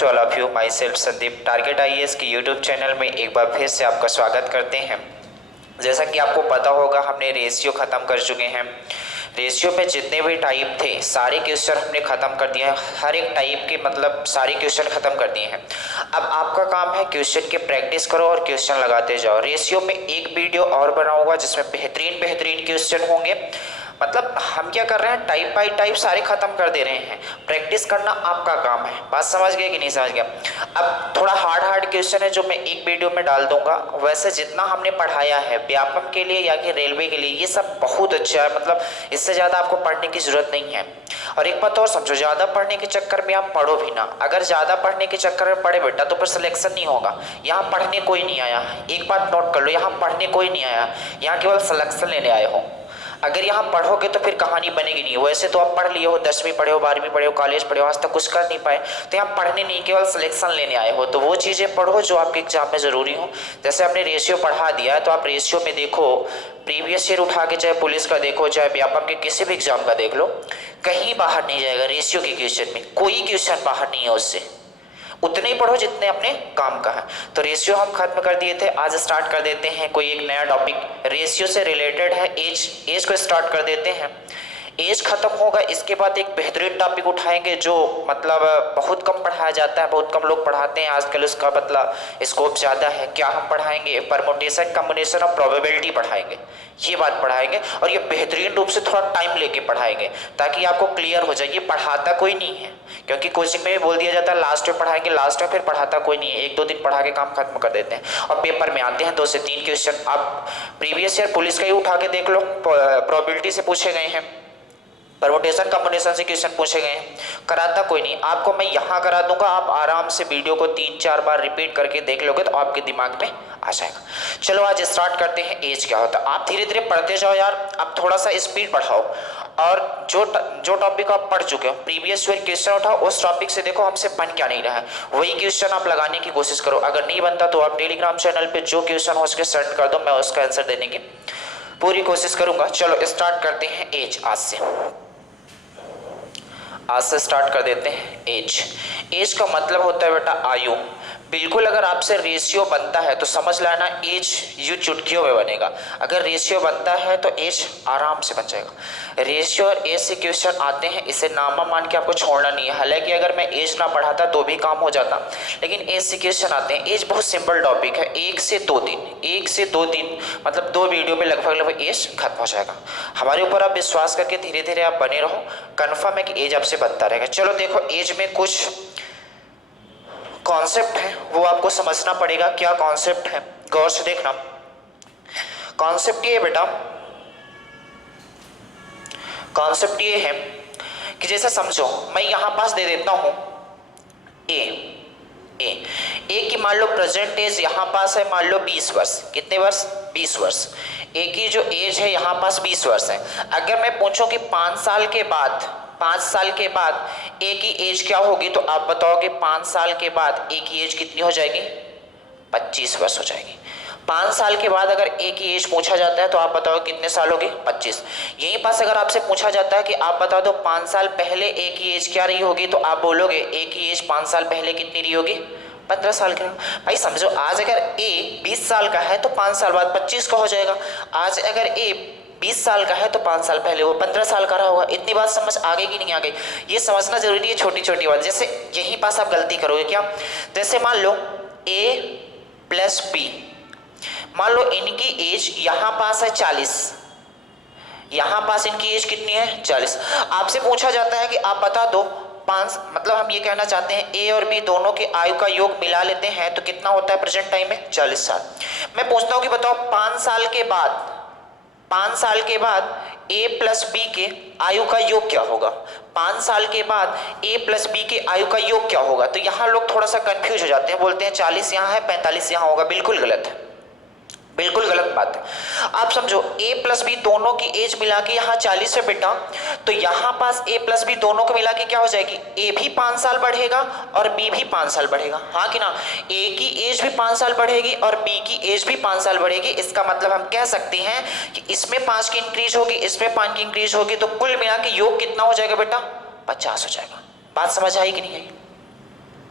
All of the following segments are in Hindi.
To all of you, myself Sandeep Target IAS के यूट्यूब चैनल में एक बार फिर से आपका स्वागत करते हैं। जैसा कि आपको पता होगा, हमने रेशियो ख़त्म कर चुके हैं। रेशियो में जितने भी टाइप थे सारे क्वेश्चन हमने ख़त्म कर दिए हैं। हर एक टाइप के मतलब सारे क्वेश्चन ख़त्म कर दिए हैं। अब आपका काम है क्वेश्चन की प्रैक्टिस करो और क्वेश्चन लगाते जाओ। रेशियो में एक वीडियो और बनाऊंगा जिसमें बेहतरीन बेहतरीन क्वेश्चन होंगे। मतलब हम क्या कर रहे हैं, टाइप बाई टाइप सारे खत्म कर दे रहे हैं। प्रैक्टिस करना आपका काम है। बात समझ गए कि नहीं समझ गया? अब थोड़ा हार्ड क्वेश्चन है जो मैं एक वीडियो में डाल दूंगा। वैसे जितना हमने पढ़ाया है व्यापम के लिए या कि रेलवे के लिए, ये सब बहुत अच्छा है। मतलब इससे ज़्यादा आपको पढ़ने की ज़रूरत नहीं है। और एक बात और समझो, ज़्यादा पढ़ने के चक्कर में आप पढ़ो भी ना। अगर ज़्यादा पढ़ने के चक्कर में पढ़े बेटा तो फिर सिलेक्शन नहीं होगा। यहाँ पढ़ने कोई नहीं आया, एक बात नोट कर लो, यहाँ पढ़ने कोई नहीं आया, यहाँ केवल सिलेक्शन लेने आए हो। अगर यहाँ पढ़ोगे तो फिर कहानी बनेगी नहीं। वैसे तो आप पढ़ लिए हो, 10वीं पढ़े हो, 12वीं पढ़े हो, कॉलेज पढ़े हो, आज तक कुछ कर नहीं पाए, तो यहाँ पढ़ने नहीं केवल सिलेक्शन लेने आए हो। तो वो चीज़ें पढ़ो जो आपके एग्जाम में ज़रूरी हो। जैसे आपने रेशियो पढ़ा दिया है तो आप रेशियो में देखो, प्रीवियस ईयर उठा के चाहे पुलिस का देखो चाहे व्यापम के किसी भी एग्जाम का देख लो, कहीं बाहर नहीं जाएगा। रेशियो के क्वेश्चन में कोई क्वेश्चन बाहर नहीं है उससे। उतने ही पढ़ो जितने अपने काम का है। तो रेशियो हम खत्म कर दिए थे, आज स्टार्ट कर देते हैं कोई एक नया टॉपिक। रेशियो से रिलेटेड है एज को स्टार्ट कर देते हैं। एज खत्म होगा, इसके बाद एक बेहतरीन टॉपिक उठाएंगे जो मतलब बहुत कम पढ़ाया जाता है, बहुत कम लोग पढ़ाते हैं आजकल। उसका मतलब स्कोप ज़्यादा है। क्या हम पढ़ाएंगे? परमुटेशन, कॉम्बिनेशन और प्रोबेबिलिटी पढ़ाएंगे। ये बात पढ़ाएंगे और ये बेहतरीन रूप से थोड़ा टाइम लेके पढ़ाएंगे ताकि आपको क्लियर हो जाए। ये पढ़ाता कोई नहीं है, क्योंकि कोचिंग में भी बोल दिया जाता है लास्ट में पढ़ाएंगे, लास्ट में फिर पढ़ाता कोई नहीं है। 1-2 दिन पढ़ा के काम खत्म कर देते हैं और पेपर में आते हैं 2 से 3 क्वेश्चन। आप प्रीवियस ईयर पुलिस का ही उठा के देख लो, प्रोबेबिलिटी से पूछे गए हैं, परमुटेशन कॉम्बिनेशन से क्वेश्चन पूछे गए हैं। कराता कोई नहीं, आपको मैं यहाँ करा दूंगा। आप आराम से वीडियो को 3-4 बार रिपीट करके देख लोगे तो आपके दिमाग में आ जाएगा। चलो आज स्टार्ट करते हैं एज क्या होता है। आप धीरे धीरे पढ़ते जाओ यार, आप थोड़ा सा स्पीड बढ़ाओ और जो टॉपिक आप पढ़ चुके हो प्रीवियस ईयर क्वेश्चन उठाओ, उस टॉपिक से देखो हमसे बन क्या नहीं रहा है, वही क्वेश्चन आप लगाने की कोशिश करो। अगर नहीं बनता तो आप टेलीग्राम चैनल पे जो क्वेश्चन हो उसके सेंड कर दो, मैं उसका आंसर देने की पूरी कोशिश करूंगा। चलो स्टार्ट करते हैं एज। आज से स्टार्ट कर देते हैं एज। एज का मतलब होता है बेटा आयु। बिल्कुल, अगर आपसे रेशियो बनता है तो समझ लेना एज यू चुटकियों में बनेगा। अगर रेशियो बनता है तो एज आराम से बन जाएगा। रेशियो और एज से क्वेश्चन आते हैं, इसे नामा मान के आपको छोड़ना नहीं है। हालांकि अगर मैं एज ना पढ़ाता तो भी काम हो जाता, लेकिन एज से क्वेश्चन आते हैं। एज बहुत सिंपल टॉपिक है, 1 से 2 दिन मतलब 2 वीडियो में लगभग एज खत्म हो जाएगा। हमारे ऊपर आप विश्वास करके धीरे धीरे आप बने रहो, कन्फर्म है कि एज आपसे बनता रहेगा। चलो देखो, एज में कुछ कॉन्सेप्ट है वो आपको समझना पड़ेगा। क्या कॉन्सेप्ट है, गौर से देखना। कॉन्सेप्ट ये बेटा, कॉन्सेप्ट ये है कि जैसे समझो मैं यहां पास दे देता हूं ए की मान लो प्रेजेंट एज यहां पास है मान लो 20 वर्ष। कितने वर्ष? 20 वर्ष। ए की जो एज है यहां पास 20 वर्ष है। अगर मैं पूछूं कि 5 साल के बाद ए की एज क्या होगी, तो आप बताओगे 5 साल के बाद ए की एज कितनी हो जाएगी? 25 वर्ष हो जाएगी। 5 साल के बाद अगर ए की एज पूछा जाता है तो आप बताओ कितने साल होगी? 25। यहीं पास अगर आपसे पूछा जाता है कि आप बता दो 5 साल पहले ए की एज क्या रही होगी, तो आप बोलोगे ए की एज 5 साल पहले कितनी रही होगी? 15 साल की। भाई समझो, आज अगर ए 20 साल का है तो 5 साल बाद 25 का हो जाएगा। आज अगर ए 20 साल का है तो 5 साल पहले वो 15 साल का रहा होगा। इतनी बात समझ आ गई कि नहीं आ गई? ये समझना जरूरी है, छोटी छोटी बात। जैसे यहीं पास आप गलती करोगे क्या, जैसे मान लो ए प्लस बी, मान लो इनकी एज यहां पास है 40, यहां पास इनकी एज कितनी है? 40। आपसे पूछा जाता है कि आप बता दो 5, मतलब हम ये कहना चाहते हैं ए और बी दोनों के आयु का योग मिला लेते हैं तो कितना होता है प्रेजेंट टाइम में? 40 साल। मैं पूछता हूं कि बताओ 5 साल के बाद ए प्लस बी के आयु का योग क्या होगा? 5 साल के बाद ए प्लस बी के आयु का योग क्या होगा? तो यहाँ लोग थोड़ा सा कंफ्यूज हो जाते हैं, बोलते हैं 40 यहाँ है 45 यहाँ होगा। बिल्कुल गलत है, बिल्कुल गलत बात है। आप समझो ए प्लस बी दोनों की एज मिला के यहाँ 40 है बेटा, तो यहाँ पास ए प्लस बी दोनों को मिला के क्या हो जाएगी? ए भी 5 साल बढ़ेगा और बी भी 5 साल बढ़ेगा। हाँ कि ना? ए की एज भी 5 साल बढ़ेगी और बी की एज भी 5 साल बढ़ेगी। इसका मतलब हम कह सकते हैं कि इसमें 5 की इंक्रीज होगी, इसमें 5 की इंक्रीज होगी, तो कुल मिला के योग कितना हो जाएगा बेटा? 50 हो जाएगा। बात समझ आई कि नहीं आई?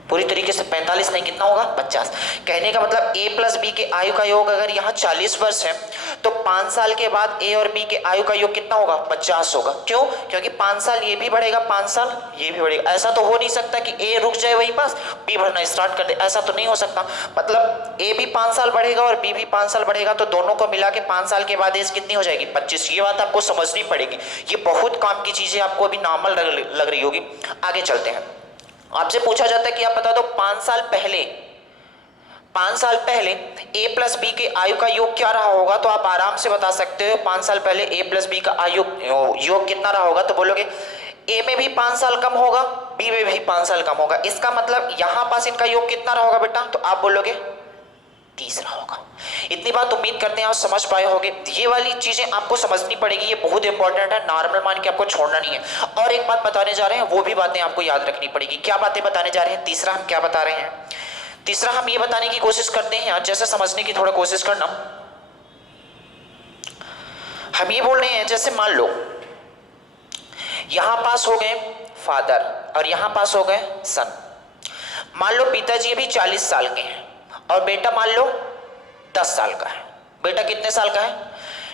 पूरी तरीके से 45 नहीं, कितना होगा 50। कहने का मतलब a प्लस बी के आयु का योग अगर यहाँ 40 वर्ष है तो 5 साल के बाद a और b के आयु का योग कितना होगा 50 होगा। क्यों? क्योंकि 5 साल ये भी बढ़ेगा, 5 साल ये भी बढ़ेगा। ऐसा तो हो नहीं सकता कि a रुक जाए वहीं पास, b बढ़ना स्टार्ट कर दे, ऐसा तो नहीं हो सकता। मतलब a भी 5 साल बढ़ेगा और b भी 5 साल बढ़ेगा, तो दोनों को मिला के 5 साल के बाद एज कितनी हो जाएगी 25। ये बात आपको समझनी पड़ेगी, ये बहुत काम की चीजें आपको अभी नॉर्मल लग रही होगी। आगे चलते हैं। आपसे पूछा जाता है कि आप बता दो 5 साल पहले a प्लस बी के आयु का योग क्या रहा होगा, तो आप आराम से बता सकते हो 5 साल पहले a प्लस बी का आयु योग कितना रहा होगा। तो बोलोगे a में भी 5 साल कम होगा, b में भी 5 साल कम होगा। इसका मतलब यहां पास इनका योग कितना रहा होगा बेटा, तो आप बोलोगे 30 रहा होगा। इतनी बात उम्मीद करते हैं आप समझ पाए होंगे। ये वाली चीजें आपको समझनी पड़ेगी, ये बहुत इंपॉर्टेंट है, नॉर्मल मान के आपको छोड़ना नहीं है। और एक बात बताने जा रहे हैं, वो भी बातें आपको याद रखनी पड़ेगी। क्या बातें बताने जा रहे हैं? तीसरा हम क्या बता रहे हैं? तीसरा हम ये बताने की कोशिश करते हैं यार, जैसे समझने की थोड़ा कोशिश करना। हम ये बोल रहे हैं जैसे मान लो यहां पास हो गए फादर और यहां पास हो गए सन। मान लो पिताजी अभी 40 साल के हैं और बेटा मान लो 10 साल का है। बेटा कितने साल का है?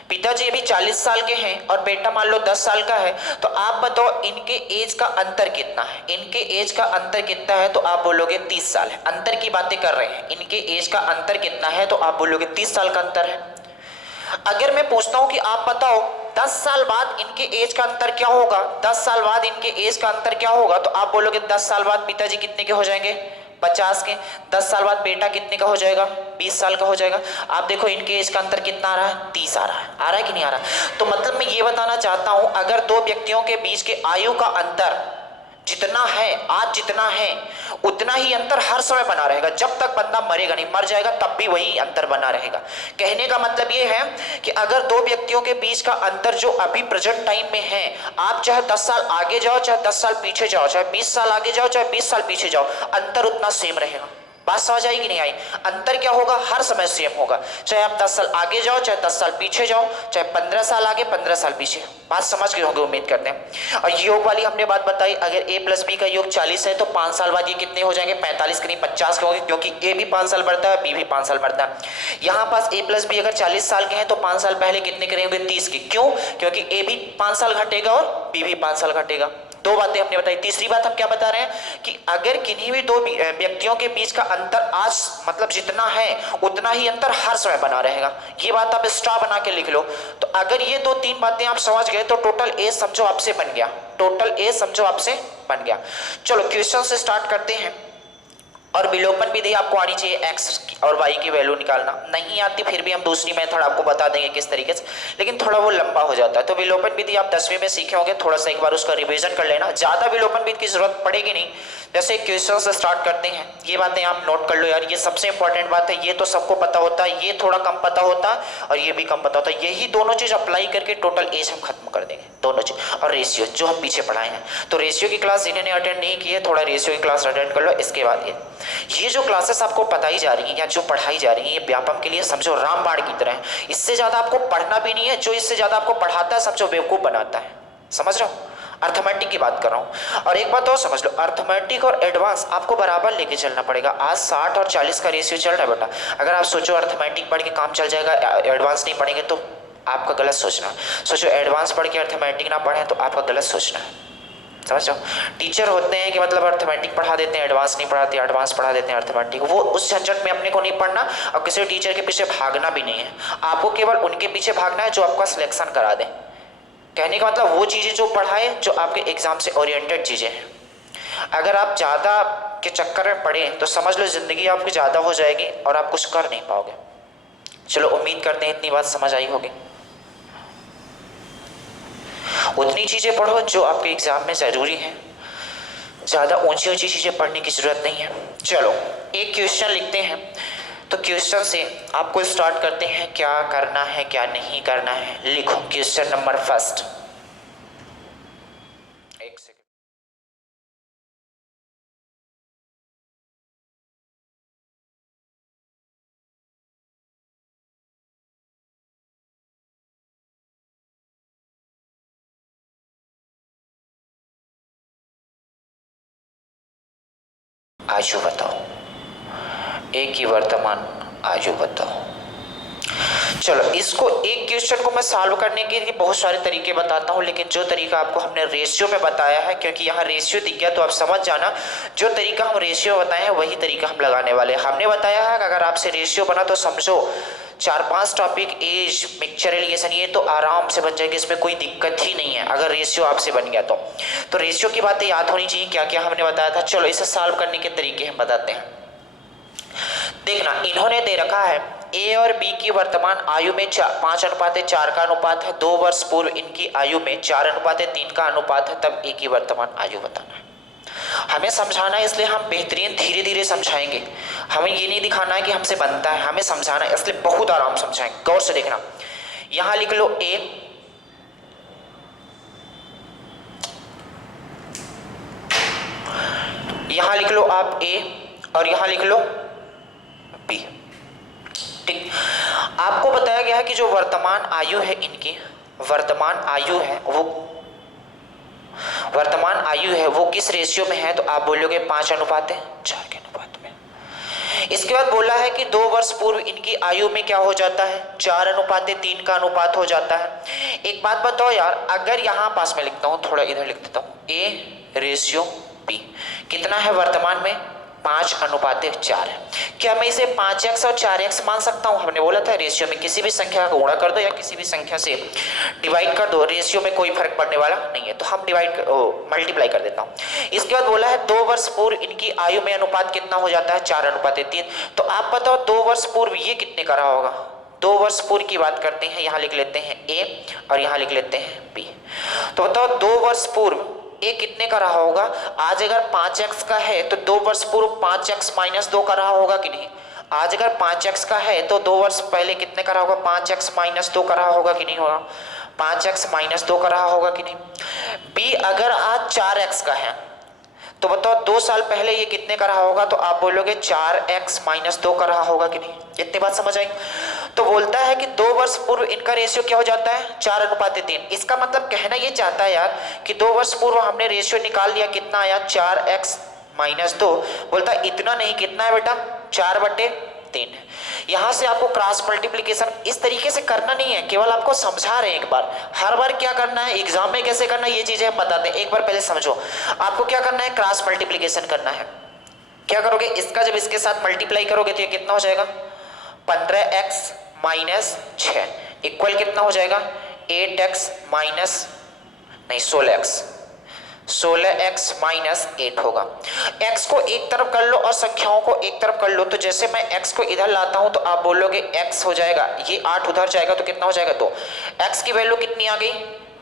पिताजी अभी 40 साल के हैं और बेटा मान लो 10 साल का है। तो आप बताओ इनके एज का अंतर कितना है? इनके एज का अंतर कितना है? तो आप बोलोगे 30 साल है। अंतर की बातें कर रहे हैं, इनके एज का अंतर कितना है? तो आप बोलोगे 30 साल का अंतर है। अगर मैं पूछता हूं कि आप बताओ 10 साल बाद इनके एज का अंतर क्या होगा, 10 साल बाद इनके एज का अंतर क्या होगा, तो आप बोलोगे 10 साल बाद पिताजी कितने के हो जाएंगे 50 के। 10 साल बाद बेटा कितने का हो जाएगा 20 साल का हो जाएगा। आप देखो इनके एज का अंतर कितना आ रहा है 30 आ रहा है कि नहीं आ रहा। तो मतलब मैं ये बताना चाहता हूं, अगर दो व्यक्तियों के बीच के आयु का अंतर जितना है आज जितना है उतना ही अंतर हर समय बना रहेगा, जब तक बंदा मरेगा नहीं, मर जाएगा तब भी वही अंतर बना रहेगा। कहने का मतलब ये है कि अगर दो व्यक्तियों के बीच का अंतर जो अभी प्रेजेंट टाइम में है, आप चाहे 10 साल आगे जाओ चाहे 10 साल पीछे जाओ, चाहे 20 साल आगे जाओ चाहे 20 साल पीछे जाओ, अंतर उतना सेम रहेगा। बात समझ आई कि नहीं आई? अंतर क्या होगा हर समय सेम होगा, चाहे आप 10 साल आगे जाओ चाहे 10 साल पीछे जाओ, चाहे 15 साल आगे 15 साल पीछे। बात समझ गए होंगे उम्मीद करते हैं। और योग वाली हमने बात बताई, अगर a प्लस बी का योग 40 है तो 5 साल बाद ये कितने हो जाएंगे 45 के नहीं 50 के होंगे, क्योंकि a भी 5 साल बढ़ता है b भी 5 साल बढ़ता है। यहाँ पास a प्लस बी अगर 40 साल के हैं तो 5 साल पहले कितने के रहेंगे 30 के। क्यों? क्योंकि a भी 5 साल घटेगा और b भी 5 साल घटेगा। दो बातें हमने बताई। तीसरी बात हम क्या बता रहे हैं कि अगर किन्हीं भी दो व्यक्तियों के बीच का अंतर आज मतलब जितना है उतना ही अंतर हर समय बना रहेगा। ये बात आप स्टार बना के लिख लो। तो अगर ये दो तीन बातें आप समझ गए तो टोटल एज समझो आपसे बन गया, टोटल एज समझो आपसे बन गया। चलो क्वेश्चन से स्टार्ट करते हैं। और विलोपन विधि आपको आनी चाहिए, x और y की वैल्यू निकालना। नहीं आती फिर भी हम दूसरी मेथड आपको बता देंगे किस तरीके से, लेकिन थोड़ा वो लंबा हो जाता है। तो विलोपन विधि आप 10वीं में सीखे होंगे, थोड़ा सा एक बार उसका रिवीजन कर लेना, ज्यादा विलोपन विधि की जरूरत पड़ेगी नहीं। जैसे क्वेश्चन से स्टार्ट करते हैं, ये बातें आप नोट कर लो यार, ये सबसे इंपॉर्टेंट बात है। ये तो सबको पता होता है, ये थोड़ा कम पता होता है और ये भी कम पता होता है। यही दोनों चीज अप्लाई करके टोटल एज हम खत्म कर देंगे, दोनों चीज। और रेशियो जो हम पीछे पढ़ाए हैं, तो रेशियो की क्लास जिन्होंने अटेंड नहीं की है थोड़ा रेशियो की क्लास अटेंड कर लो। इसके बाद ये जो क्लासेस आपको बताई जा रही है या जो पढ़ाई जा रही है, ये व्यापम के लिए समझो रामबाण की तरह है। इससे ज्यादा आपको पढ़ना भी नहीं है, जो इससे ज्यादा आपको पढ़ाता है समझो बेवकूफ बनाता है। समझ रहे हो? अर्थमेटिक की बात कर रहा हूं। और एक बात और समझ लो, अर्थमेटिक और एडवांस आपको बराबर लेके चलना पड़ेगा। आज 60 और 40 का रेशियो चल रहा है बेटा। अगर आप सोचो अर्थमेटिक पढ़ के काम चल जाएगा, एडवांस नहीं पढ़ेंगे तो आपका गलत सोचना। सोचो एडवांस पढ़ के अर्थमेटिक ना पढ़े तो आपका गलत सोचना है। समझ रहे हो? टीचर होते हैं कि मतलब अर्थमेटिक पढ़ा देते हैं, एडवांस नहीं पढ़ाते, एडवांस पढ़ा देते हैं अर्थमेटिक। वो उस झंझट में अपने को नहीं पढ़ना और किसी टीचर के पीछे भागना भी नहीं है। आपको केवल उनके पीछे भागना है जो आपका सिलेक्शन करा दे। कहने का मतलब वो चीजें जो पढ़ाए जो आपके एग्जाम से ओरिएंटेड चीजें हैं। अगर आप ज्यादा के चक्कर में पढ़े तो समझ लो जिंदगी आपकी ज्यादा हो जाएगी और आप कुछ कर नहीं पाओगे। चलो उम्मीद करते हैं इतनी बात समझ आई होगी। उतनी चीजें पढ़ो जो आपके एग्जाम में जरूरी है, ज्यादा ऊंची ऊंची चीजें पढ़ने की जरूरत नहीं है। चलो एक क्वेश्चन लिखते हैं। तो क्वेश्चन से आपको स्टार्ट करते हैं, क्या करना है क्या नहीं करना है। लिखो क्वेश्चन नंबर फर्स्ट। एक सेकंड। आयु बताओ, ए की वर्तमान आयु बताओ। चलो इसको एक क्वेश्चन को मैं सॉल्व करने के लिए बहुत सारे तरीके बताता हूँ, लेकिन जो तरीका आपको हमने रेशियो में बताया है, क्योंकि यहाँ रेशियो दिख गया तो आप समझ जाना, जो तरीका हम रेशियो में बताए हैं वही तरीका हम लगाने वाले हैं। हमने बताया है कि अगर आपसे रेशियो बना तो समझो 4-5 टॉपिक एज मिक्सचर एलिगेशन ये तो आराम से बन जाएगी, इसमें कोई दिक्कत ही नहीं है अगर रेशियो आपसे बन गया तो रेशियो की बातें याद होनी चाहिए, क्या क्या हमने बताया था। चलो इसे सॉल्व करने के तरीके हम बताते हैं। देखना, इन्होंने दे रखा है ए और बी की वर्तमान आयु में 5:4 का अनुपात है, 2 वर्ष पूर्व इनकी आयु में 4:3 का अनुपात है, तब ए की वर्तमान आयु बताना है। हमें समझाना है, इसलिए हम बेहतरीन धीरे धीरे समझाएंगे। हमें ये नहीं दिखाना है कि हमसे बनता है, हमें समझाना है, इसलिए बहुत आराम समझाएंगे। गौर से देखना, यहां लिख लो ए, यहां लिख लो आप ए और यहां लिख लो बी। ठीक, आपको बताया गया है कि जो वर्तमान आयु है इनकी, वर्तमान आयु है वो किस रेशियो में है, तो आप बोलोगे 5:4 के अनुपात में। इसके बाद बोला है कि 2 वर्ष पूर्व इनकी आयु में क्या हो जाता है, 4:3 का अनुपात हो जाता है। एक बात बताओ यार, अगर यहां पास में लिखता हूं, थोड़ा इधर लिख देता हूं, ए रेशियो बी कितना है वर्तमान में, 5:4 है। क्या मैं इसे 5x और 4x मान सकता हूं? हमने बोला था रेशियो में किसी भी संख्या का गुणा कर दो या किसी भी संख्या से डिवाइड कर दो, रेशियो में कोई फर्क पड़ने वाला नहीं है, तो हम मल्टीप्लाई कर देता हूं। इसके बाद बोला है 2 वर्ष पूर्व इनकी आयु में अनुपात कितना हो जाता है, 4:3। तो आप बताओ 2 वर्ष पूर्व ये कितने का रहा होगा। 2 वर्ष पूर्व की बात करते हैं, यहां लिख लेते हैं ए और यहां लिख लेते हैं बी। तो बताओ 2 वर्ष पूर्व ए कितने का रहा होगा। आज अगर 5x का है तो 2 वर्ष पूर्व 5x - 2 का रहा होगा कि नहीं। आज अगर 5x का है तो 2 वर्ष पहले कितने का रहा होगा, 5x - 2 का रहा होगा कि नहीं होगा, 5x - 2 का रहा होगा कि नहीं। बी अगर आज 4x का है तो बताओ 2 साल पहले ये कितने का रहा होगा, तो आप बोलोगे 4x - 2 का रहा होगा कि नहीं। इतनी बात समझ आई। तो बोलता है कि 2 वर्ष पूर्व इनका रेशियो क्या हो जाता है, 4:3। इसका मतलब कहना ये चाहता है यार कि 2 वर्ष पूर्व हमने रेशियो निकाल लिया, कितना आया, 4x - 2। बोलता है इतना नहीं, कितना है बेटा, 4/3। यहां से आपको क्रॉस मल्टीप्लीकेशन इस तरीके से करना नहीं है, केवल आपको समझा रहे हैं एक बार। हर बार क्या करना है, एग्जाम में कैसे करना है ये चीजें हम बताते हैं, एक बार पहले समझो। आपको क्या करना है, क्रॉस मल्टीप्लीकेशन करना है। क्या करोगे, इसका जब इसके साथ मल्टीप्लाई करोगे तो ये कितना हो जाएगा, 15x - 6 इक्वल कितना हो जाएगा, 8x नहीं 16x - 8 होगा। x को एक तरफ कर लो और संख्याओं को एक तरफ कर लो, तो जैसे मैं x को इधर लाता हूं तो आप बोलोगे x हो जाएगा, ये 8 उधर जाएगा तो कितना हो जाएगा, 2। x की वैल्यू कितनी आ गई,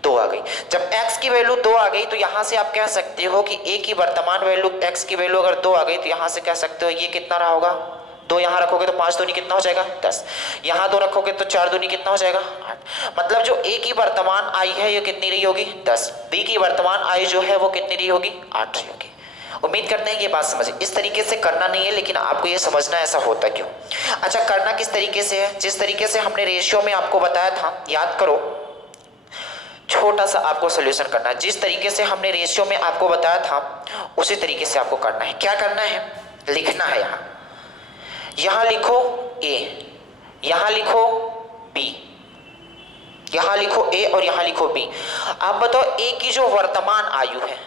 2 आ गई। जब x की वैल्यू 2 आ गई तो यहां से आप कह सकते हो कि a की वर्तमान वैल्यू, x की वैल्यू अगर 2 आ गई तो यहां से कह सकते हो ये कितना रहा होगा, 2 यहाँ रखोगे तो 5 दूनी कितना हो जाएगा, 10। यहाँ 2 रखोगे तो 4 दूनी कितना हो जाएगा, 8। मतलब जो ए की वर्तमान आयु है ये कितनी रही होगी, 10। बी की वर्तमान आयु जो है वो कितनी रही होगी, 8 रही होगी। उम्मीद करते हैं ये बात समझे। इस तरीके से करना नहीं है, लेकिन आपको ये समझना ऐसा होता क्यों। अच्छा, करना किस तरीके से है, जिस तरीके से हमने रेशियो में आपको बताया था, याद करो, छोटा सा आपको सोल्यूशन करना है। जिस तरीके से हमने रेशियो में आपको बताया था उसी तरीके से आपको करना है। क्या करना है, लिखना है, यहां लिखो ए, यहां लिखो बी, यहां लिखो ए और यहां लिखो बी। आप बताओ ए की जो वर्तमान आयु है,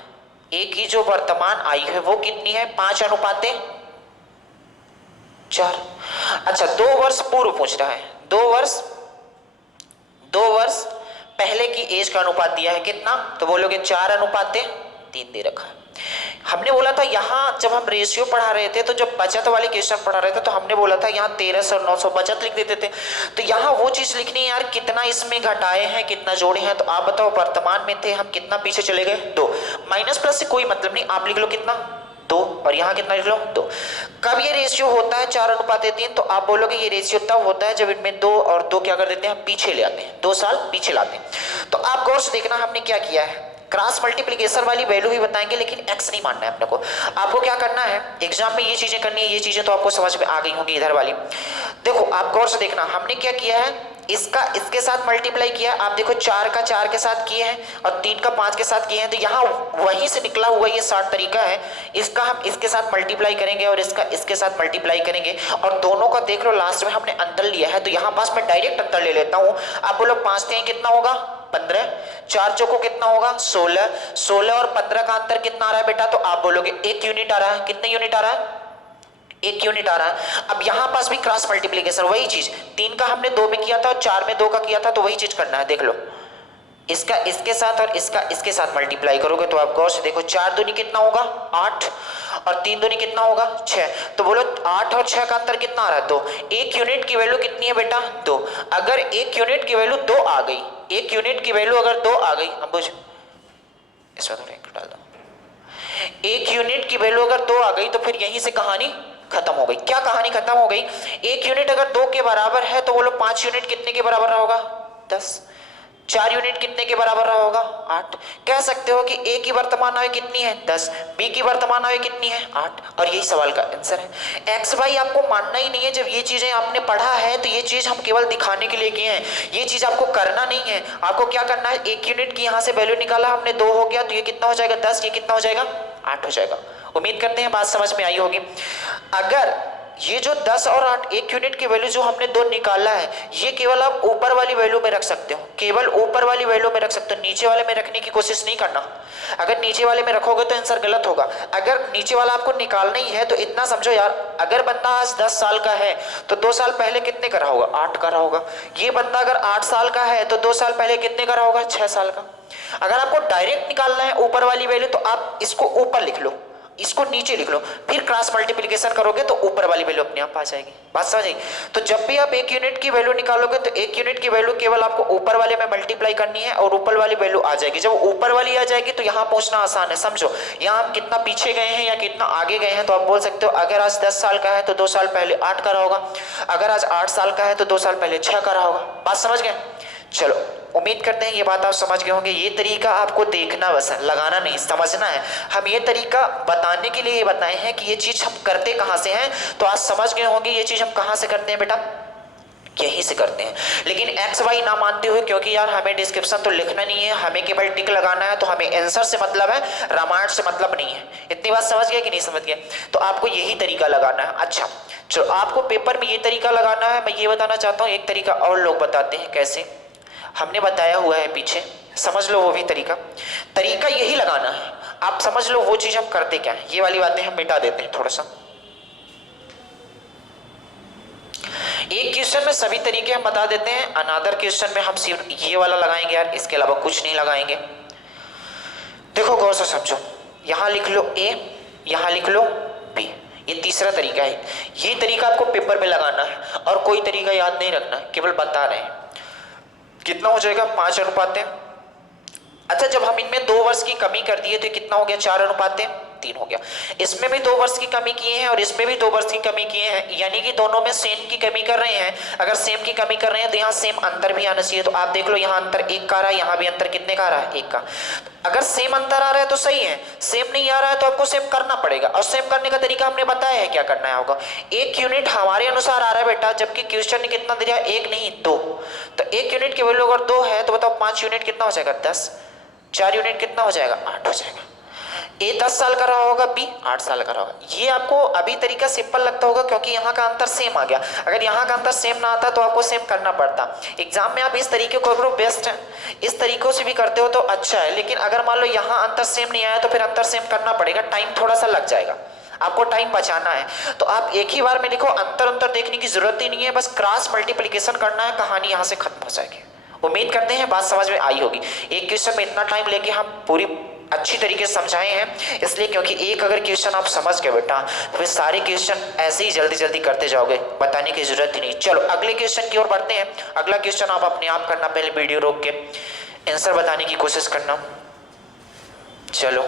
ए की जो वर्तमान आयु है वो कितनी है, 5:4। अच्छा, 2 वर्ष पूर्व पूछ रहा है, 2 वर्ष पहले की एज का अनुपात दिया है कितना, तो बोलोगे 4:3 दे रखा है। हमने बोला था यहाँ जब हम रेशियो पढ़ा रहे थे, तो जब बचत वाले क्वेश्चन पढ़ा रहे थे तो हमने बोला था यहाँ 1300 और 900 बचत लिख देते थे। तो यहाँ वो चीज लिखनी है यार, कितना इसमें घटाए हैं कितना जोड़े हैं। तो आप बताओ वर्तमान में थे हम, कितना पीछे चले गए, 2। माइनस प्लस से कोई मतलब नहीं, आप लिख लो कितना, 2, और यहाँ कितना लिख लो, 2। कब ये रेशियो होता है 4:3, तो आप बोलोगे ये रेशियो तब होता है जब इनमें 2 और 2 क्या कर देते हैं, पीछे ले आते हैं, 2 साल पीछे लाते हैं। तो आप गौर से देखना हमने क्या किया है, क्रॉस मल्टीप्लिकेशन वाली वैल्यू भी बताएंगे, लेकिन x नहीं मानना है अपने को। आपको क्या करना है, एग्जाम में ये चीजें करनी है, ये चीजें तो आपको समझ में आ गई होंगी इधर वाली। देखो आप गौर से देखना, हमने क्या किया है, इसका इसके साथ मल्टीप्लाई किया, आप देखो 4 का 4 के साथ किए हैं और 3 का 5 के साथ किए हैं, तो यहाँ वहीं से निकला हुआ ये 60 तरीका है। इसका हम इसके साथ मल्टीप्लाई करेंगे और इसका इसके साथ मल्टीप्लाई करेंगे और दोनों का देख लो लास्ट में हमने अंतर लिया है, तो यहाँ पास मैं डायरेक्ट अंतर ले लेता हूँ। आप बोलो 5 3 कितना होगा 15, 4 चौको कितना होगा 16, 16 और 15 का अंतर कितना आ रहा है बेटा, तो आप बोलोगे 1 यूनिट आ रहा है। कितने यूनिट आ रहा है, 1 यूनिट आ रहा है। अब यहां पास भी क्रॉस मल्टीप्लीकेशन वही चीज, 3 का हमने 2 में किया था और 4 में 2 का किया था, तो वही चीज करना है। देख लो इसका इसके साथ और इसका इसके साथ मल्टीप्लाई करोगे तो आप गौर से देखो 4 दूनी कितना होगा 8 और 3 दूनी कितना होगा 6, तो बोलो 8 और 6 का अंतर कितना आ रहा है 2। 1 यूनिट की वैल्यू कितनी है बेटा 2। अगर 1 यूनिट की वैल्यू 2 आ गई, 1 यूनिट की वैल्यू अगर 2 आ गई, अब बुझ इसमें थोड़ा एक डाल दो, 1 यूनिट की वैल्यू अगर 2 आ गई तो फिर यहीं से कहानी खत्म हो गई। क्या कहानी खत्म हो गई, 1 यूनिट अगर 2 के बराबर है तो बोलो 5 यूनिट कितने के बराबर होगा 10, 4 यूनिट कितने के बराबर होगा 8। कह सकते हो कि ए की वर्तमान आयु कितनी है 10, बी की वर्तमान आयु कितनी है 8, और यही सवाल का आंसर है। एक्स वाई आपको मानना ही नहीं है, जब ये चीजें आपने पढ़ा है तो ये चीज हम केवल दिखाने के लिए किए हैं, ये चीज आपको करना नहीं है। आपको क्या करना है, 1 यूनिट की यहाँ से वैल्यू निकाला हमने 2 हो गया, तो ये कितना हो जाएगा 10, ये कितना हो जाएगा 8 हो जाएगा। उम्मीद करते हैं बात समझ में आई होगी। अगर ये जो 10 और 8 1 यूनिट की वैल्यू जो हमने 2 निकाला है, ये केवल आप ऊपर वाली वैल्यू में रख सकते हो, केवल ऊपर वाली वैल्यू में रख सकते हो, नीचे वाले में रखने की कोशिश नहीं करना। अगर नीचे वाले में रखोगे तो आंसर गलत होगा। अगर नीचे वाला आपको निकालना ही है तो इतना समझो यार, अगर बंदा आज 10 साल का है तो 2 साल पहले कितने का रहा होगा 8 का रहा होगा। ये बंदा अगर 8 साल का है तो 2 साल पहले कितने का रहा होगा 6 साल का। अगर आपको डायरेक्ट निकालना है ऊपर वाली वैल्यू तो आप इसको ऊपर लिख लो, इसको नीचे लिख लो, फिर क्रॉस मल्टीप्लिकेशन करोगे तो ऊपर वाली वैल्यू अपने आप आ जाएगी। बात समझ आई। तो जब भी आप 1 यूनिट की वैल्यू निकालोगे तो 1 यूनिट की वैल्यू केवल आपको ऊपर वाले में मल्टीप्लाई करनी है और ऊपर वाली वैल्यू आ जाएगी। जब ऊपर वाली आ जाएगी तो यहाँ पहुंचना आसान है। समझो यहाँ हम कितना पीछे गए हैं या कितना आगे गए हैं, तो आप बोल सकते हो अगर आज 10 साल का है तो 2 साल पहले 8 का रहा होगा, अगर आज 8 साल का है तो 2 साल पहले 6 का रहा होगा। बात समझ गए। चलो उम्मीद करते हैं ये बात आप समझ गए होंगे। ये तरीका आपको देखना बस है, लगाना नहीं, समझना है। हम ये तरीका बताने के लिए बताए हैं कि ये चीज हम करते कहां से हैं, तो आज समझ गए होंगे ये चीज हम कहां से करते हैं बेटा, यहीं से करते हैं। लेकिन एक्स वाई ना मानते हुए, क्योंकि यार हमें डिस्क्रिप्शन तो लिखना नहीं है, हमें केवल टिक लगाना है, तो हमें आंसर से मतलब है, रामायण से मतलब नहीं है। इतनी बात समझ गए कि नहीं समझ गए, तो आपको यही तरीका लगाना है। अच्छा चलो, आपको पेपर में ये तरीका लगाना है। मैं ये बताना चाहता हूँ एक तरीका और लोग बताते हैं, कैसे हमने बताया हुआ है पीछे, समझ लो वो भी तरीका यही लगाना है। आप समझ लो वो चीज हम करते क्या है, ये वाली बातें हम मिटा देते हैं थोड़ा सा। एक क्वेश्चन में सभी तरीके हम बता देते हैं, अनदर क्वेश्चन में हम सिर्फ ये वाला लगाएंगे यार, इसके अलावा कुछ नहीं लगाएंगे। देखो गौर से समझो, यहां लिख लो ए, यहां लिख लो बी, ये तीसरा तरीका है। ये तरीका आपको पेपर में लगाना है और कोई तरीका याद नहीं रखना, केवल बता रहे हैं। कितना हो जाएगा 5 अनुपात है। अच्छा जब हम इनमें 2 वर्ष की कमी कर दिए तो कितना हो गया 4 अनुपात 3 हो गया। इसमें भी 2 वर्ष की कमी किए हैं और इसमें भी 2 वर्ष की कमी किए हैं, यानी कि दोनों में सेम की कमी कर रहे हैं। अगर सेम की कमी कर रहे हैं तो यहाँ सेम अंतर भी आना चाहिए। तो आप देख लो यहाँ अंतर 1 का आ रहा है, यहाँ भी अंतर कितने का आ रहा है 1 का। अगर सेम अंतर आ रहा है तो सही है, सेम नहीं आ रहा है तो आपको सेम करना पड़ेगा। और सेम करने का तरीका हमने बताया है क्या करना है होगा। 1 यूनिट हमारे अनुसार आ रहा है बेटा, जबकि क्वेश्चन ने कितना दिया 1 नहीं 2, तो 1 यूनिट की वैल्यू अगर 2 है तो बताओ 5 यूनिट कितना हो जाएगा 10, 4 यूनिट कितना हो जाएगा 8 हो जाएगा। ए 10 साल का रहा होगा, बी 8 साल का रहा होगा। ये आपको अभी तरीका सिंपल लगता होगा क्योंकि यहाँ का अंतर सेम आ गया। अगर यहाँ का अंतर सेम ना आता तो आपको सेम करना पड़ता। एग्जाम में आप इस तरीके को करो बेस्ट है, इस तरीकों से भी करते हो तो अच्छा है। लेकिन अगर मान लो यहाँ अंतर सेम नहीं आया तो फिर अंतर सेम करना पड़ेगा, टाइम थोड़ा सा लग जाएगा, आपको टाइम बचाना है। तो आप एक ही बार में लिखो, अंतर देखने की जरूरत ही नहीं है, बस क्रॉस मल्टीप्लिकेशन करना है, कहानी यहाँ से खत्म हो जाएगी। उम्मीद करते हैं बात समझ में आई होगी। एक क्वेश्चन में इतना टाइम लेके हम पूरी अच्छी तरीके से समझाए हैं, इसलिए क्योंकि एक अगर क्वेश्चन आप समझ गए बेटा तो फिर सारे क्वेश्चन ऐसे ही जल्दी जल्दी करते जाओगे, बताने की जरूरत ही नहीं। चलो अगले क्वेश्चन की ओर बढ़ते हैं। अगला क्वेश्चन आप अपने आप करना, पहले वीडियो रोक के आंसर बताने की कोशिश करना। चलो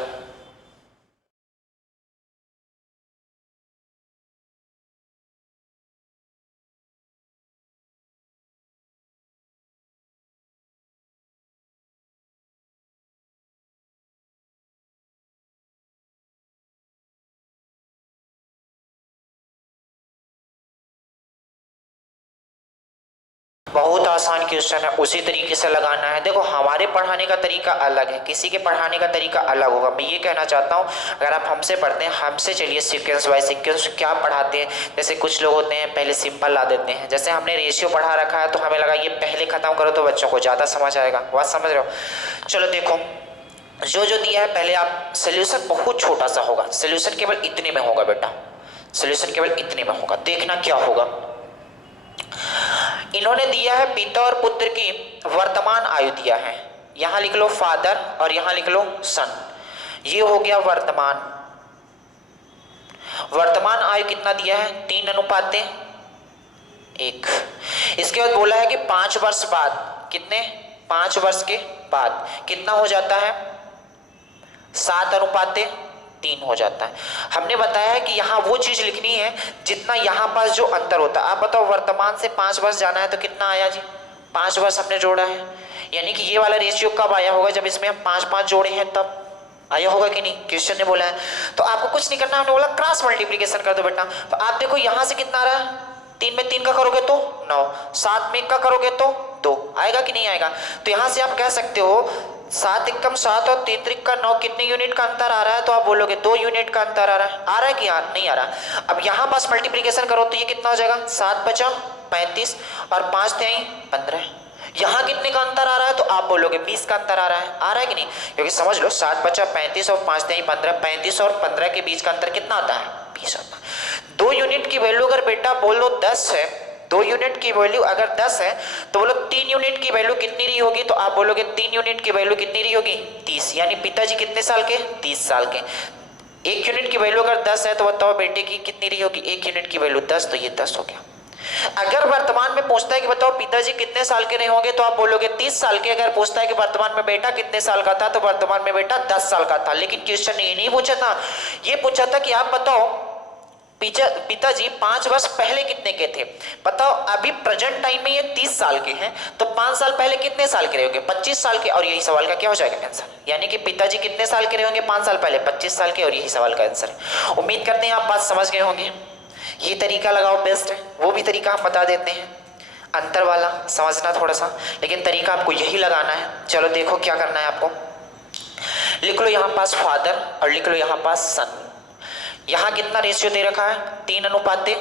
बहुत आसान क्वेश्चन है, उसी तरीके से लगाना है। देखो हमारे पढ़ाने का तरीका अलग है, किसी के पढ़ाने का तरीका अलग होगा। मैं ये कहना चाहता हूँ अगर आप हमसे पढ़ते हैं, हमसे चलिए सीक्वेंस बाय सीक्वेंस क्या पढ़ाते हैं। जैसे कुछ लोग होते हैं पहले सिंपल ला देते हैं, जैसे हमने रेशियो पढ़ा रखा है तो हमें लगा ये पहले खत्म करो तो बच्चों को ज़्यादा समझ आएगा। बात समझ रहे हो? चलो देखो जो जो दिया है पहले आप सोल्यूशन बहुत छोटा सा होगा, सोल्यूशन केवल इतने में होगा बेटा, सोल्यूशन केवल इतने में होगा। देखना क्या होगा, इन्होंने दिया है पिता और पुत्र की वर्तमान आयु दिया है, यहां लिख लो फादर और यहां लिख लो सन। ये हो गया वर्तमान, वर्तमान आयु कितना दिया है 3:1। इसके बाद बोला है कि 5 वर्ष बाद, कितने 5 वर्ष के बाद कितना हो जाता है 7:3 हो जाता है। हमने बताया है कि यहाँ वो चीज लिखनी है जितना यहाँ पास जो अंतर होता है। आप बताओ वर्तमान से 5 वर्ष जाना है तो कितना आया जी 5 वर्ष हमने जोड़ा है, यानी कि ये वाला रेशियो कब आया होगा जब इसमें हम 5 जोड़े हैं तब आया होगा कि नहीं, क्वेश्चन ने बोला है। तो आपको कुछ नहीं करना, हमने बोला क्रॉस मल्टीप्लीकेशन कर दो बेटा। तो आप देखो यहाँ से कितना आ रहा है, 3 में 3 का करोगे तो 9, 7 में 1 का करोगे तो 2 आएगा कि नहीं आएगा। तो यहाँ से आप कह सकते हो 7 एकम 7 और 3 त्रिक का 9 कितने यूनिट का अंतर आ रहा है, तो आप बोलोगे 2 यूनिट का अंतर आ रहा है कि यार नहीं आ रहा। अब यहाँ पास मल्टीप्लीकेशन करो तो ये कितना हो जाएगा 7 बचा 35 और 5 तिहाई 15। यहाँ कितने का अंतर आ रहा है तो आप बोलोगे 20 का अंतर आ रहा है कि नहीं, क्योंकि समझ लो 7 बचा 35 और 5 तिहाई 15, 35 और 15 के बीच का अंतर कितना आता है 20 आता है। 2 यूनिट की वैल्यू अगर बेटा बोलो 10 है, 2 यूनिट की वैल्यू अगर 10 है तो बोलो 3 यूनिट की वैल्यू कितनी रही होगी, तो आप बोलोगे 3 यूनिट की वैल्यू कितनी रही होगी 30, यानी पिताजी कितने साल के 30 साल के। 1 यूनिट की वैल्यू अगर 10 है तो बताओ बेटे की कितनी रही होगी, 1 यूनिट की वैल्यू 10, तो ये 10 हो गया। अगर वर्तमान में पूछता है कि बताओ पिताजी कितने साल के रहे होंगे तो आप बोलोगे 30 साल के। अगर पूछता है कि वर्तमान में बेटा कितने साल का था तो वर्तमान में बेटा 10 साल का था। लेकिन क्वेश्चन ने ये नहीं पूछा था, ये पूछा था कि आप बताओ पिताजी 5 वर्ष पहले कितने के थे। बताओ अभी प्रेजेंट टाइम में ये 30 साल के हैं तो 5 साल पहले कितने साल के रहे होंगे 25 साल के, और यही सवाल का क्या हो जाएगा आंसर, यानी कि पिताजी कितने साल के रहे होंगे 5 साल पहले 25 साल के, और यही सवाल का आंसर है। उम्मीद करते हैं आप बात समझ गए होंगे। ये तरीका लगाओ बेस्ट है, वो भी तरीका हम बता देते हैं अंतर वाला, समझना थोड़ा सा, लेकिन तरीका आपको यही लगाना है। चलो देखो क्या करना है आपको, लिख लो यहाँ पास फादर और लिख लो यहाँ पास सन। यहाँ कितना रेशियो दे रखा है 3:1।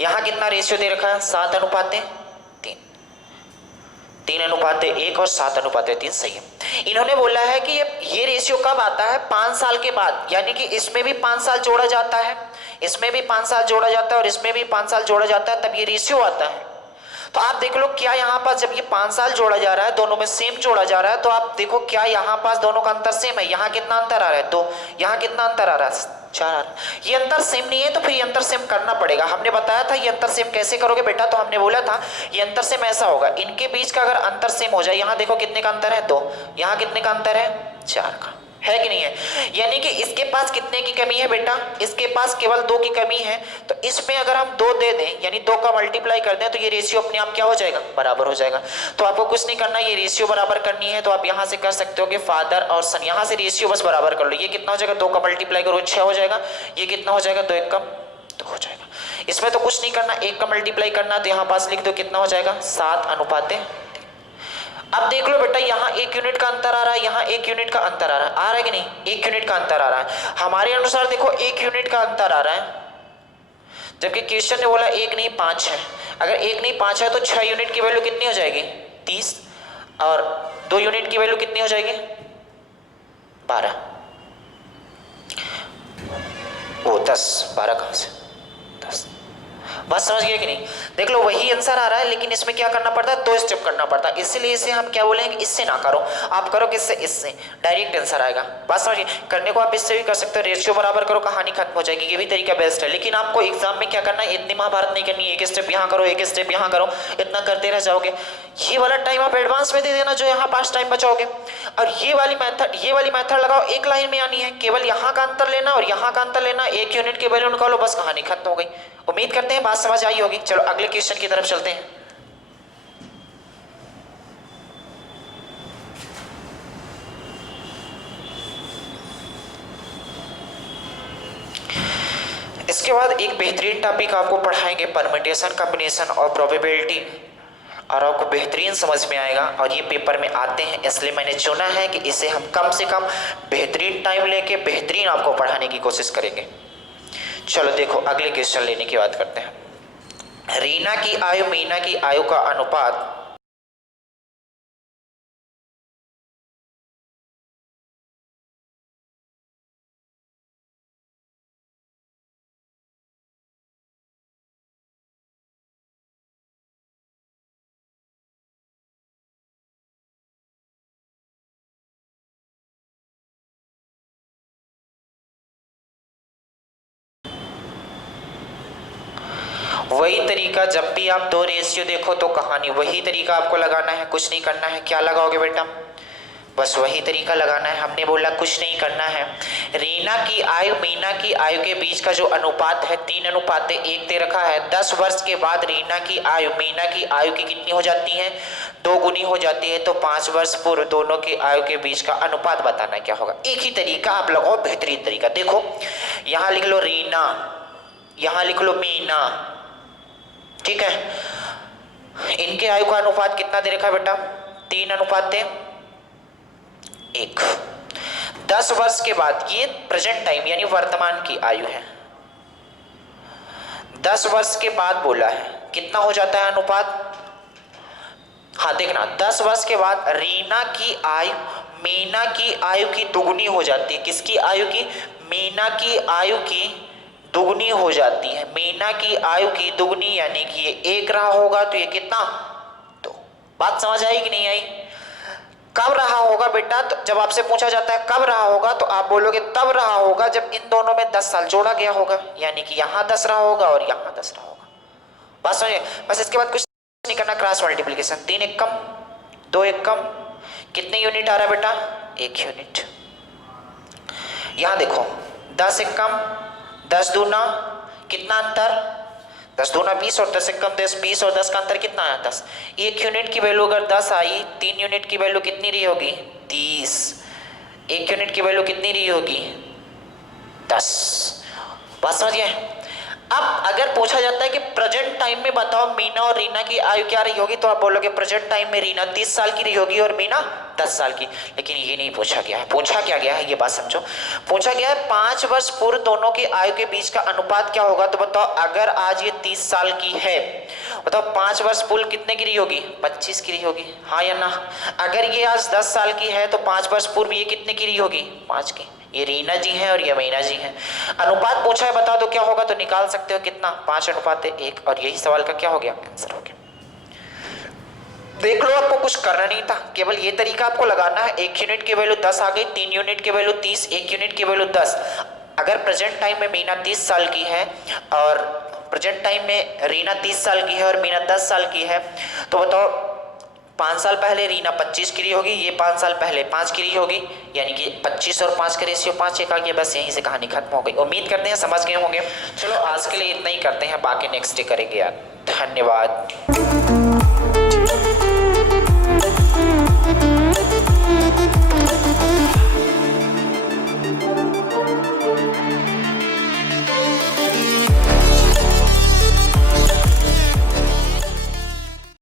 यहाँ कितना रेशियो दे रखा है 7:3, 3:1 और 7:3 सही है। इन्होंने बोला है कि ये रेशियो कब आता है 5 साल के बाद, यानी कि इसमें भी 5 साल जोड़ा जाता है, इसमें भी 5 साल जोड़ा जाता है और इसमें भी 5 साल जोड़ा जाता है, तब ये रेशियो आता है। तो आप देख लो क्या यहाँ पास जब ये 5 साल जोड़ा जा रहा है, दोनों में सेम जोड़ा जा रहा है, तो आप देखो क्या यहाँ पास दोनों का अंतर सेम है। यहाँ कितना अंतर आ रहा है 2, यहाँ कितना अंतर आ रहा है 4। ये अंतर सेम नहीं है तो फिर ये अंतर सेम करना पड़ेगा। हमने बताया था ये अंतर सेम कैसे करोगे बेटा, तो हमने बोला था ये अंतर सेम ऐसा होगा, इनके बीच का अगर अंतर सेम हो जाए, यहाँ देखो कितने का अंतर है 2, यहाँ कितने का अंतर है 4 का, है कि नहीं है। यानी कि इसके पास कितने की कमी है बेटा, इसके पास केवल 2 की कमी है, तो इसमें अगर हम 2 दे दें यानी 2 का मल्टीप्लाई कर दें तो ये रेशियो अपने आप क्या हो जाएगा बराबर हो जाएगा। तो आपको कुछ नहीं करना, ये रेशियो बराबर करनी है तो आप यहाँ से कर सकते हो कि फादर और सन, यहाँ से रेशियो बस बराबर कर लो। ये कितना हो जाएगा 2 का मल्टीप्लाई करो 6 हो जाएगा, ये कितना हो जाएगा 2 1 का 2 हो जाएगा। इसमें तो कुछ नहीं करना, 1 का मल्टीप्लाई करना, तो यहाँ पास लिख दो कितना हो जाएगा 7:3। अब देख लो बेटा यहाँ 1 यूनिट का अंतर आ रहा है, यहाँ 1 यूनिट का अंतर आ रहा है कि नहीं, 1 यूनिट का अंतर आ रहा है। हमारे अनुसार देखो 1 यूनिट का अंतर आ रहा है, जबकि क्वेश्चन ने बोला 1 नहीं 5 है। अगर 1 नहीं 5 है तो 6 यूनिट की वैल्यू कितनी हो जाएगी 30, और 2 यूनिट की वैल्यू कितनी हो जाएगी 12। वो 10, 12 कहां से 10, बात समझ गया कि नहीं। देख लो वही आंसर आ रहा है, लेकिन इसमें क्या करना पड़ता है 2 स्टेप करना पड़ता है, इसलिए इसे हम क्या बोलेंगे इससे ना करो, आप करो किससे, इससे डायरेक्ट आंसर आएगा। बात समझिए, करने को आप इससे भी कर सकते हो, रेशियो बराबर करो कहानी खत्म हो जाएगी, ये भी तरीका बेस्ट है। लेकिन आपको एग्जाम में क्या करना है, इतनी महाभारत नहीं करनी है, 1 स्टेप यहाँ करो 1 स्टेप यहाँ करो, इतना करते रह जाओगे। ये वाला टाइम आप एडवांस में दे देना जो यहाँ पास टाइम बचाओगे, और ये वाली मेथड लगाओ, एक लाइन में आनी है, केवल यहाँ का अंतर लेना और यहाँ का अंतर लेना, 1 यूनिट की वैल्यू निकालो, बस कहानी खत्म हो गई। उम्मीद करते हैं बात समझ आई होगी। चलो अगले क्वेश्चन की तरफ चलते हैं। इसके बाद एक बेहतरीन टॉपिक आपको पढ़ाएंगे परम्यूटेशन, कॉम्बिनेशन और प्रोबेबिलिटी और आपको बेहतरीन समझ में आएगा और ये पेपर में आते हैं, इसलिए मैंने चुना है कि इसे हम कम से कम बेहतरीन टाइम लेके बेहतरीन आपको पढ़ाने की कोशिश करेंगे। चलो देखो अगले क्वेश्चन लेने की बात करते हैं। रीना की आयु मीना की आयु का अनुपात वही तरीका, जब भी आप दो रेशियो देखो तो कहानी वही तरीका आपको लगाना है, कुछ नहीं करना है। क्या लगाओगे बेटा? बस वही तरीका लगाना है। हमने बोला कुछ नहीं करना है। रीना की आयु मीना की आयु के बीच का जो अनुपात है 3:1 दे रखा है। 10 वर्ष के बाद रीना की आयु मीना की आयु की कितनी हो जाती है? 2 गुनी हो जाती है। तो 5 वर्ष पूर्व दोनों की आयु के बीच का अनुपात बताना क्या होगा। एक ही तरीका आप लगाओ, बेहतरीन तरीका। देखो यहाँ लिख लो रीना, यहाँ लिख लो मीना, ठीक है। इनके आयु का अनुपात कितना दे रखा है बेटा? 3:1। 10 वर्ष के बाद, ये प्रेजेंट टाइम यानी वर्तमान की आयु है। 10 वर्ष के बाद बोला है, कितना हो जाता है अनुपात? हाँ देखना, 10 वर्ष के बाद रीना की आयु मीना की आयु की दुगुनी हो जाती है। किसकी आयु की? मीना की आयु की दुगनी हो जाती है। मीना की आयु की दुगनी यानी कि ये 1 रहा होगा तो ये कितना? 2। बात समझ आई कि नहीं आई? कब रहा होगा बेटा? तो जब आपसे पूछा जाता है कब रहा होगा तो आप बोलोगे तब रहा होगा जब इन दोनों में 10 साल जोड़ा गया होगा, यानी कि यहाँ 10 रहा होगा और यहाँ 10 रहा होगा। बात समझिए। बस इसके बाद कुछ नहीं करना, क्रॉस मल्टीप्लीकेशन। 3 1 कम 2 1 कम, कितने यूनिट आ रहा है बेटा? 1 यूनिट। यहाँ देखो 10 1 कम 10 दूना, कितना अंतर? 10 दूना 20 और 10 कम 10, 20 और 10 का अंतर कितना आया? 10। 1 यूनिट की वैल्यू अगर 10 आई, 3 यूनिट की वैल्यू कितनी रही होगी? 30। 1 यूनिट की वैल्यू कितनी रही होगी? 10। बात समझिए। अब अगर पूछा जाता है कि प्रेजेंट टाइम में बताओ मीना और रीना की आयु क्या रही होगी, तो आप बोलोगे प्रेजेंट टाइम में रीना 30 साल की रही होगी और मीना 10 साल की। लेकिन ये नहीं पूछा गया है। पूछा क्या गया है, ये बात समझो। पूछा गया है 5 वर्ष पूर्व दोनों की आयु के बीच का अनुपात क्या होगा। तो बताओ अगर आज ये 30 साल की है, बताओ 5 वर्ष पूर्व कितने की रही होगी? 25 की रही होगी, हाँ या ना? अगर ये आज 10 साल की है तो 5 वर्ष पूर्व ये कितने की रही होगी? 5 की। ये रीना जी हैं और ये मीना जी हैं। अनुपात पूछा है, बता दो क्या होगा, तो निकाल सकते हो कितना? 5:1। और यही सवाल का क्या हो गया? आंसर हो गया। देख लो, आपको कुछ करना नहीं था, केवल ये तरीका आपको लगाना है। 1 यूनिट की वैल्यू 10 आ गई, 3 यूनिट की वैल्यू 30, 1 यूनिट की वैल्यू 10। अगर प्रेजेंट टाइम में मीना 30 साल की है और प्रेजेंट टाइम में रीना 30 साल की है और मीना 10 साल की है, तो बताओ 5 साल पहले रीना 25 की रही होगी, ये 5 साल पहले 5 की रही होगी, यानी कि 25 और 5 का रेशियो 5 1 आ गया। बस यहीं से कहानी खत्म हो गई। उम्मीद करते हैं समझ गए होंगे। चलो आज के लिए इतना ही करते हैं, बाकी नेक्स्ट डे करेंगे यार। धन्यवाद।